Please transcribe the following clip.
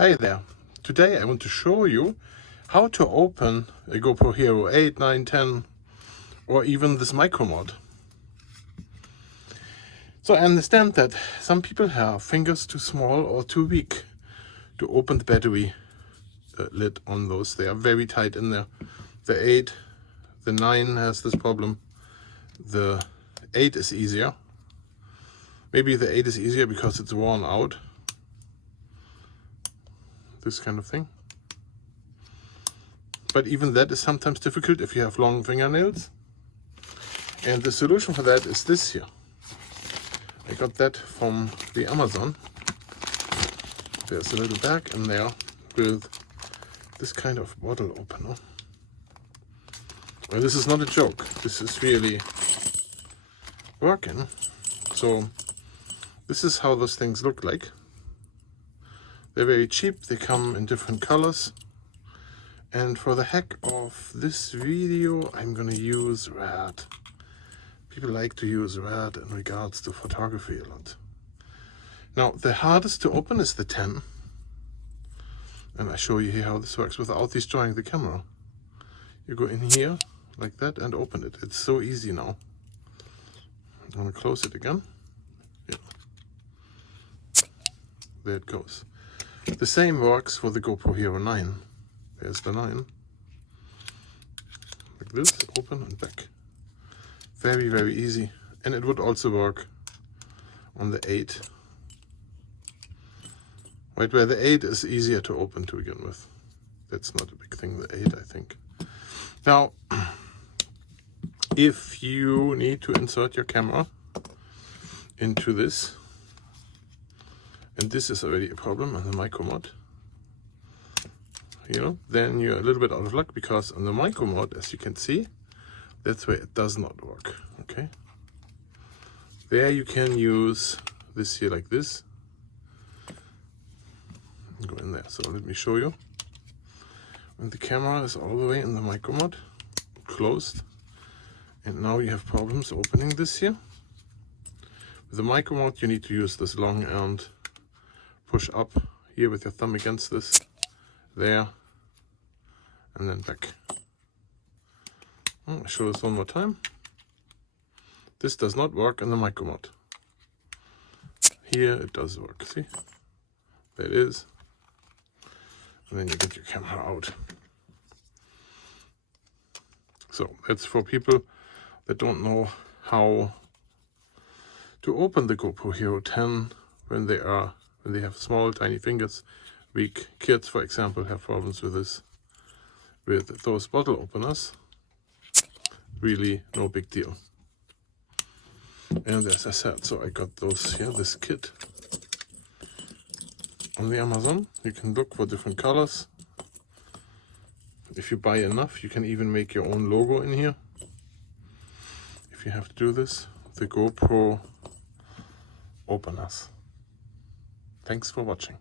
Hi there. Today I want to show you how to open a GoPro Hero 8, 9, 10 or even this micro mod. So I understand that some people have fingers too small or too weak to open the battery lid on those. They are very tight in there. The 8, the 9 has this problem. The 8 is easier. Maybe the 8 is easier because it's worn out. This kind of thing. But even that is sometimes difficult if you have long fingernails. And the solution for that is this here. I got that from the Amazon. There's a little bag in there with this kind of bottle opener. Well, this is not a joke. This is really working. So this is how those things look like. They're very cheap. They come in different colors. And for the heck of this video, I'm gonna use red. People like to use red in regards to photography a lot. Now, the hardest to open is the 10. And I show you here how this works without destroying the camera. You go in here like that and open it. It's so easy now. I'm gonna close it again. Yeah. There it goes. The same works for the GoPro Hero 9. There's the 9. Like this, open and back. Very, very easy. And it would also work on the 8. Right where the 8 is easier to open to begin with. That's not a big thing, the 8, I think. Now, if you need to insert your camera into this, and this is already a problem on the micro mod, then you're a little bit out of luck, because on the micro mod, as you can see, that's where it does not work. Okay, there you can use this here like this. Go in there. So let me show you. When the camera is all the way in the micro mod, closed, and now you have problems opening this here. With the micro mod, you need to use this long end. Push up here with your thumb against this, there, and then back. I'll show this one more time. This does not work in the micro mod. Here it does work, see? There it is. And then you get your camera out. So that's for people that don't know how to open the GoPro Hero 10 when they have small, tiny fingers. Weak kids, for example, have problems with this, with those bottle openers. Really no big deal. And as I said, so I got those here, this kit on the Amazon. You can look for different colors. If you buy enough, you can even make your own logo in here. If you have to do this, the GoPro openers. Thanks for watching.